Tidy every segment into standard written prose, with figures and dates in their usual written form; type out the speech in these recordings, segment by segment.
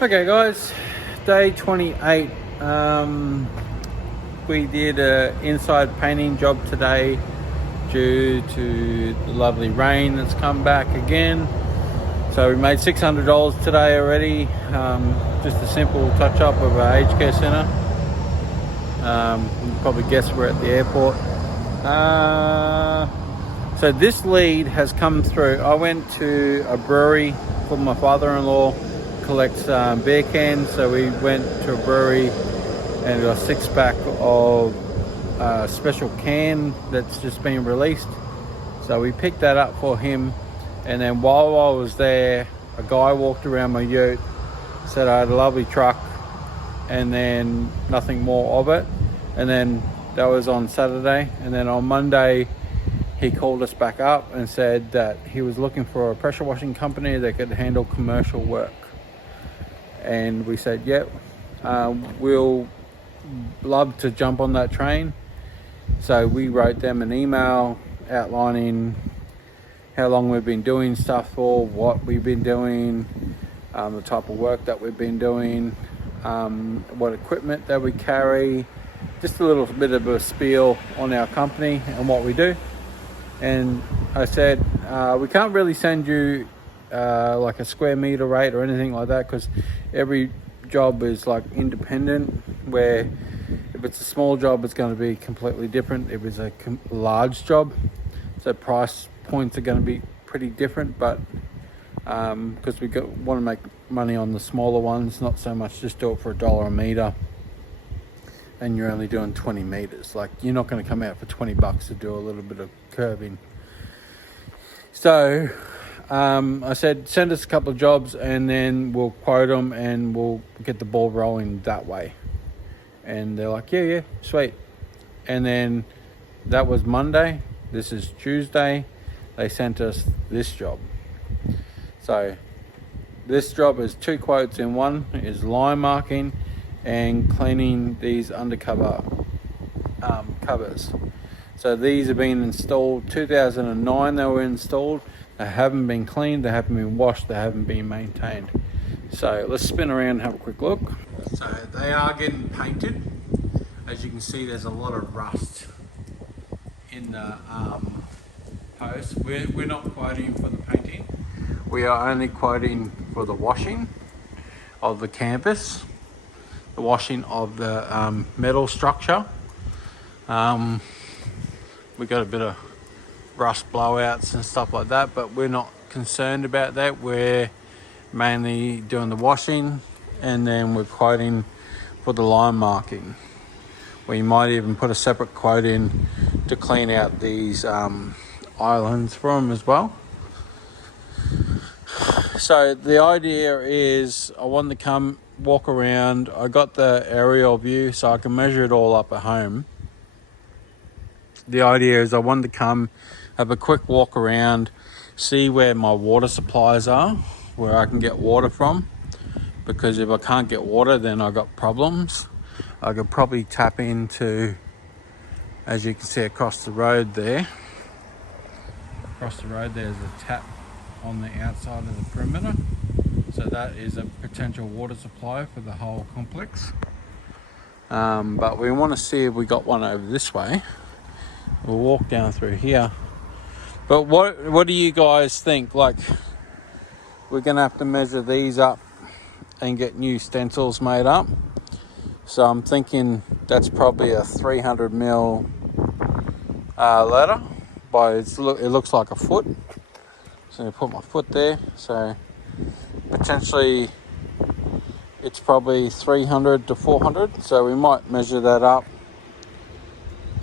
Okay guys, day 28. We did a inside painting job today due to the lovely rain that's come back again. So we made $600 today already. Just a simple touch up of our aged care centre. You can probably guess we're at the airport. So this lead has come through. I went to a brewery for my father-in-law, collects beer cans. So we went to a brewery and got a 6-pack of special can that's just been released. So we picked that up for him. And then while I was there, a guy walked around my ute, said I had a lovely truck, and then nothing more of it. And then that was on Saturday. And then on Monday, he called us back up and said that he was looking for a pressure washing company that could handle commercial work. And we said, yep, we'll love to jump on that train. So we wrote them an email outlining how long we've been doing stuff for, what we've been doing, the type of work that we've been doing, what equipment that we carry, just a little bit of a spiel on our company and what we do. And I said, we can't really send you like a square meter rate or anything like that, because every job is like independent, where if it's a small job it's going to be completely different if it's a large job. So price points are going to be pretty different, but because we want to make money on the smaller ones, not so much just do it for $1 a meter and you're only doing 20 meters. Like, you're not going to come out for $20 to do a little bit of curving. So I said, send us a couple of jobs and then we'll quote them and we'll get the ball rolling that way. And they're like, yeah, sweet. And then that was Monday. This is Tuesday. They sent us this job. So this job is 2 quotes in one. It is line marking and cleaning these undercover covers. So these have been installed 2009. They were installed. They haven't been cleaned, they haven't been washed, they haven't been maintained. So let's spin around and have a quick look. So they are getting painted. As you can see, there's a lot of rust in the post. We're not quoting for the painting. We are only quoting for the washing of the canvas, the washing of the metal structure. We got a bit of rust blowouts and stuff like that, but we're not concerned about that. We're mainly doing the washing, and then we're quoting for the line marking. We might even put a separate quote in to clean out these islands for them as well. So the idea is I want to come walk around. I got the aerial view so I can measure it all up at home. The idea is I wanted to come have a quick walk around, see where my water supplies are, where I can get water from, because if I can't get water then I got problems. I could probably tap into, as you can see across the road there, there's a tap on the outside of the perimeter. So that is a potential water supply for the whole complex. But we want to see if we got one over this way. We'll walk down through here. But what do you guys think? Like, we're going to have to measure these up and get new stencils made up. So I'm thinking that's probably a 300 mil ladder. It looks like a foot. So I put my foot there. So potentially it's probably 300 to 400. So we might measure that up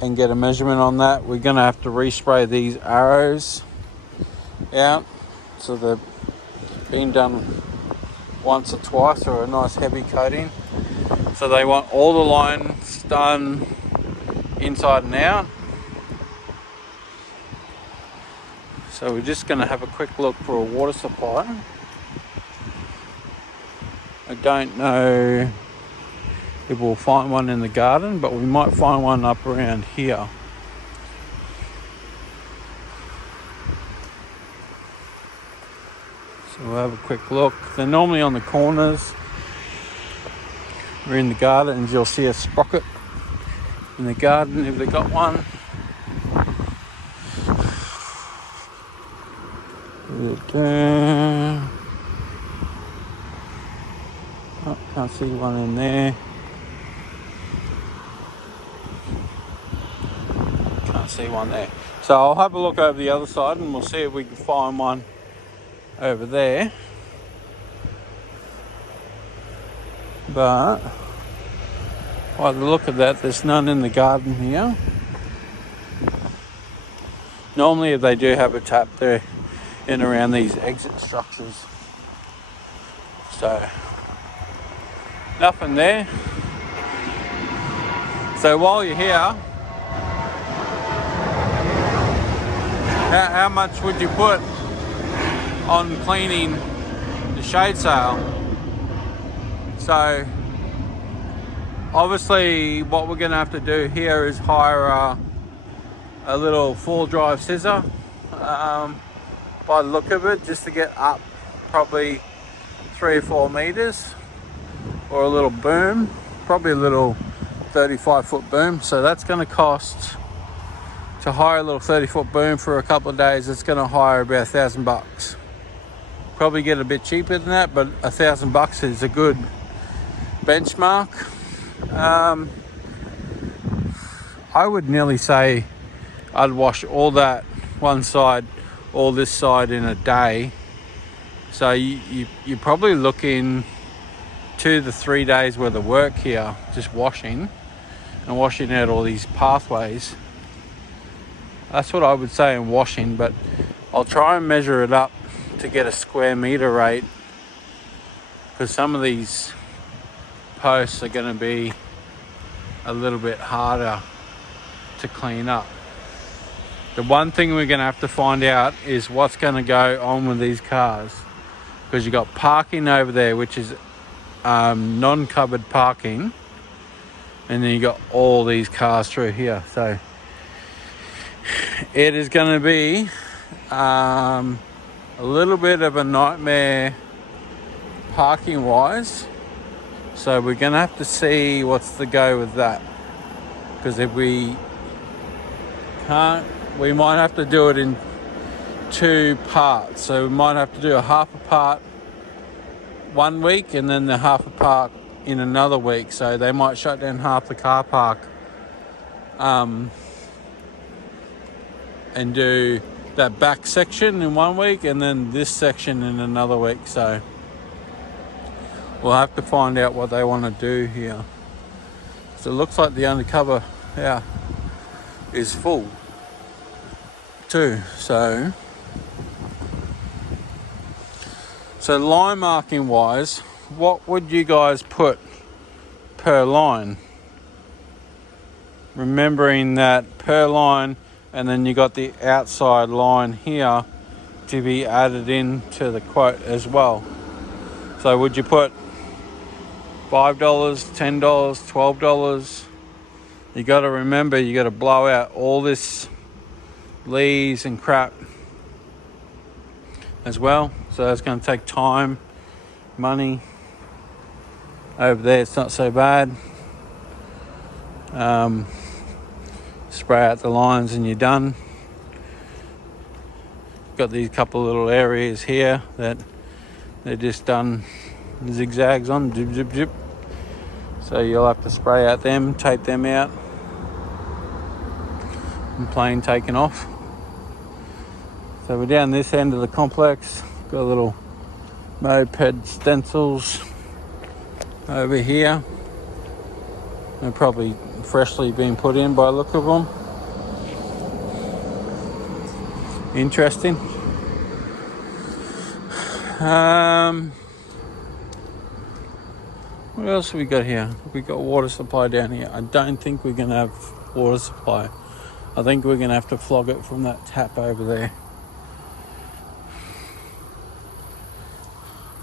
and get a measurement on that. We're going to have to respray these arrows out. So they've been done once or twice, or a nice heavy coating. So they want all the lines done inside and out. So we're just going to have a quick look for a water supply. I don't know if we'll find one in the garden, but we might find one up around here. So we'll have a quick look. They're normally on the corners. We're in the garden and you'll see a sprocket in the garden if they got one. Oh, can't see one in there. Can't see one there. So I'll have a look over the other side and we'll see if we can find one over there. But by the look of that, there's none in the garden here. Normally if they do have a tap, they're in around these exit structures. So nothing there. So while you're here, how much would you put on cleaning the shade sail? So obviously what we're going to have to do here is hire a little 4-drive scissor, by the look of it, just to get up probably 3 or 4 meters, or a little boom, probably a little 35-foot boom. So that's going to cost, to hire a little 30-foot boom for a couple of days, it's going to hire about $1,000. Probably get a bit cheaper than that, but $1,000 is a good benchmark. I would nearly say I'd wash all that one side, all this side in a day. So you're probably looking 2 to 3 days worth of work here, just washing and washing out all these pathways. That's what I would say in washing, but I'll try and measure it up to get a square meter rate, because some of these posts are going to be a little bit harder to clean up. The one thing we're going to have to find out is what's going to go on with these cars, because you've got parking over there, which is non-covered parking, and then you got all these cars through here. So it is going to be a little bit of a nightmare parking wise. So we're going to have to see what's the go with that, because if we can't, we might have to do it in 2 parts. So we might have to do a half a part 1 week and then the half a part in another week. So they might shut down half the car park and do that back section in 1 week and then this section in another week. So we'll have to find out what they want to do here. So it looks like the undercover is full too. So line marking wise, what would you guys put per line? Remembering that per line, and then you got the outside line here to be added into the quote as well. So would you put $5, $10, $12? You got to remember, you got to blow out all this leaves and crap as well. So it's going to take time, money. Over there it's not so bad. Spray out the lines and you're done. Got these couple of little areas here that they're just done zigzags on, zip zip zip. So you'll have to spray out them, tape them out, and plane taken off. So we're down this end of the complex. Got a little moped stencils over here. They're probably freshly been put in by the look of them. Interesting. What else have we got here? We got water supply down here. I don't think we're going to have water supply. I think we're going to have to flog it from that tap over there.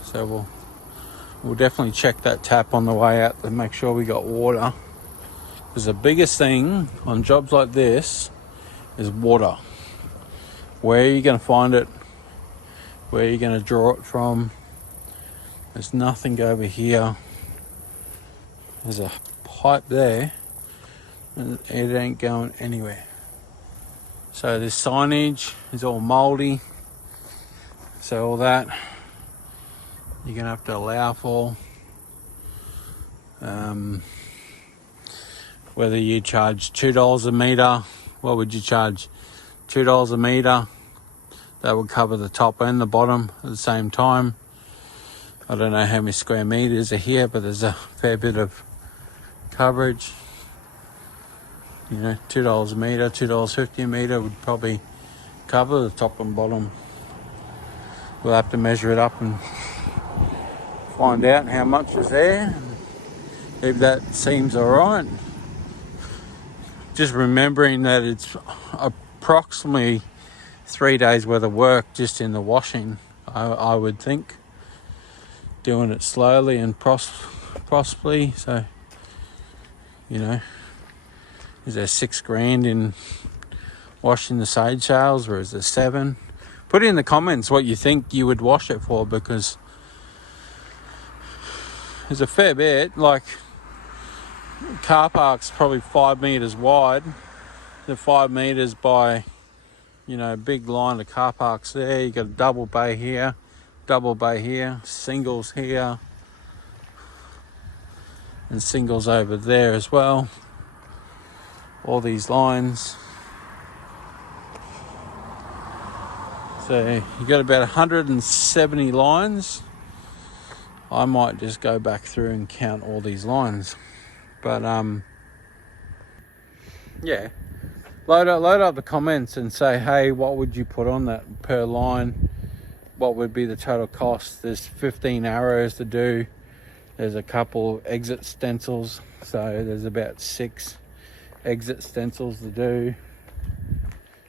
So we'll definitely check that tap on the way out to make sure we got water. Because the biggest thing on jobs like this is water. Where are you going to find it? Where are you going to draw it from? There's nothing over here. There's a pipe there and it ain't going anywhere. So this signage is all mouldy. So all that you're gonna have to allow for. Whether you charge $2 a metre, what would you charge? $2 a metre. That would cover the top and the bottom at the same time. I don't know how many square metres are here, but there's a fair bit of coverage. You know, $2 a metre, $2.50 a metre would probably cover the top and bottom. We'll have to measure it up and find out how much is there. If that seems alright. Just remembering that it's approximately 3 days worth of work just in the washing, I would think. Doing it slowly and possibly. So, you know, is there $6,000 in washing the sage sails, or is there 7? Put in the comments what you think you would wash it for, because there's a fair bit. Like, car park's probably 5 metres wide. The 5 metres by, you know, a big line of car parks there. You got a double bay here, singles here, and singles over there as well. All these lines. So you got about 170 lines. I might just go back through and count all these lines. But yeah, load up the comments and say, hey, what would you put on that per line? What would be the total cost? There's 15 arrows to do. There's a couple exit stencils, so there's about 6 exit stencils to do.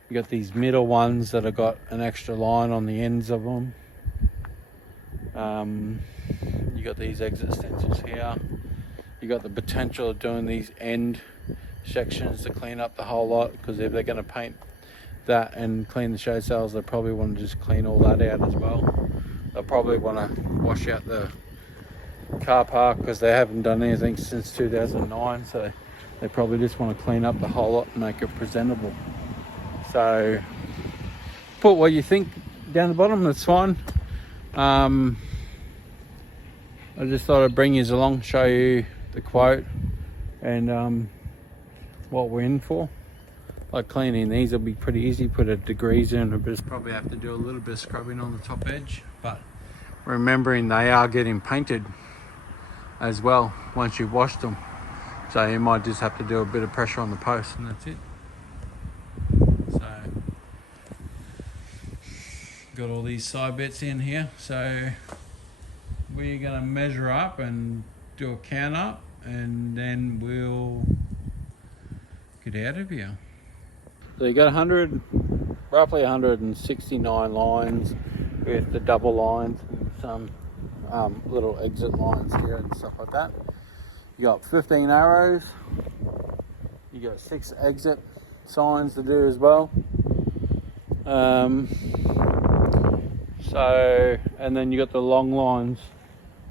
You got these middle ones that have got an extra line on the ends of them. You got these exit stencils here. You got the potential of doing these end sections to clean up the whole lot, because if they're going to paint that and clean the shade sails, they probably want to just clean all that out as well. They'll probably want to wash out the car park because they haven't done anything since 2009, so they probably just want to clean up the whole lot and make it presentable. So put what you think down the bottom, that's fine. I just thought I'd bring you along, show you the quote and what we're in for. Like, cleaning these will be pretty easy. Put a degreaser in, but just probably have to do a little bit of scrubbing on the top edge. But remembering they are getting painted as well once you've washed them, so you might just have to do a bit of pressure on the post and that's it. So got all these side bits in here, so we're going to measure up and do a count up, and then we'll get out of here. So you got roughly 169 lines with the double lines and some little exit lines here and stuff like that. You got 15 arrows. You got 6 exit signs to do as well. So, and then you got the long lines.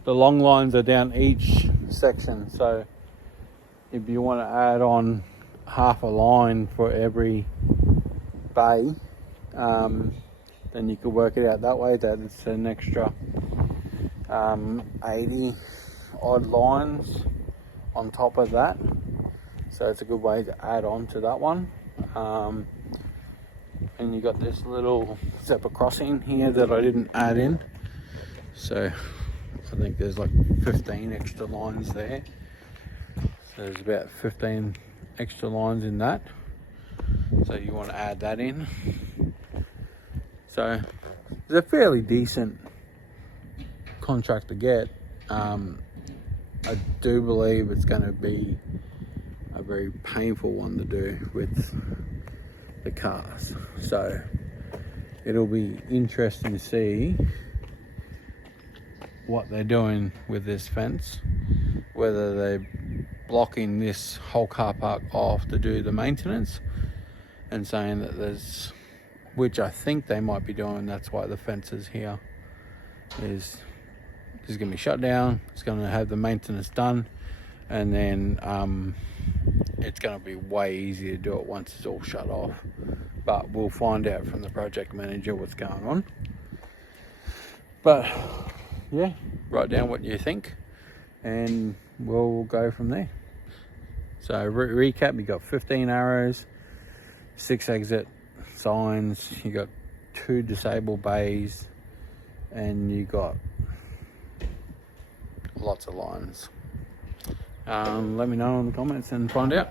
The long lines are down each section. So if you want to add on half a line for every bay, then you could work it out that way. That it's an extra 80 odd lines on top of that, so it's a good way to add on to that one. And you got this little zebra crossing here that I didn't add in, so I think there's like 15 extra lines there. So there's about 15 extra lines in that, so you want to add that in. So it's a fairly decent contract to get. I do believe it's going to be a very painful one to do with the cars, so it'll be interesting to see what they're doing with this fence, whether they're blocking this whole car park off to do the maintenance and saying that there's, which I think they might be doing, that's why the fence is here, is going to be shut down. It's going to have the maintenance done, and then it's going to be way easier to do it once it's all shut off. But we'll find out from the project manager what's going on. But yeah, write down what you think and we'll go from there. So recap, you got 15 arrows, 6 exit signs, you got 2 disabled bays, and you got lots of lines. Let me know in the comments and find out.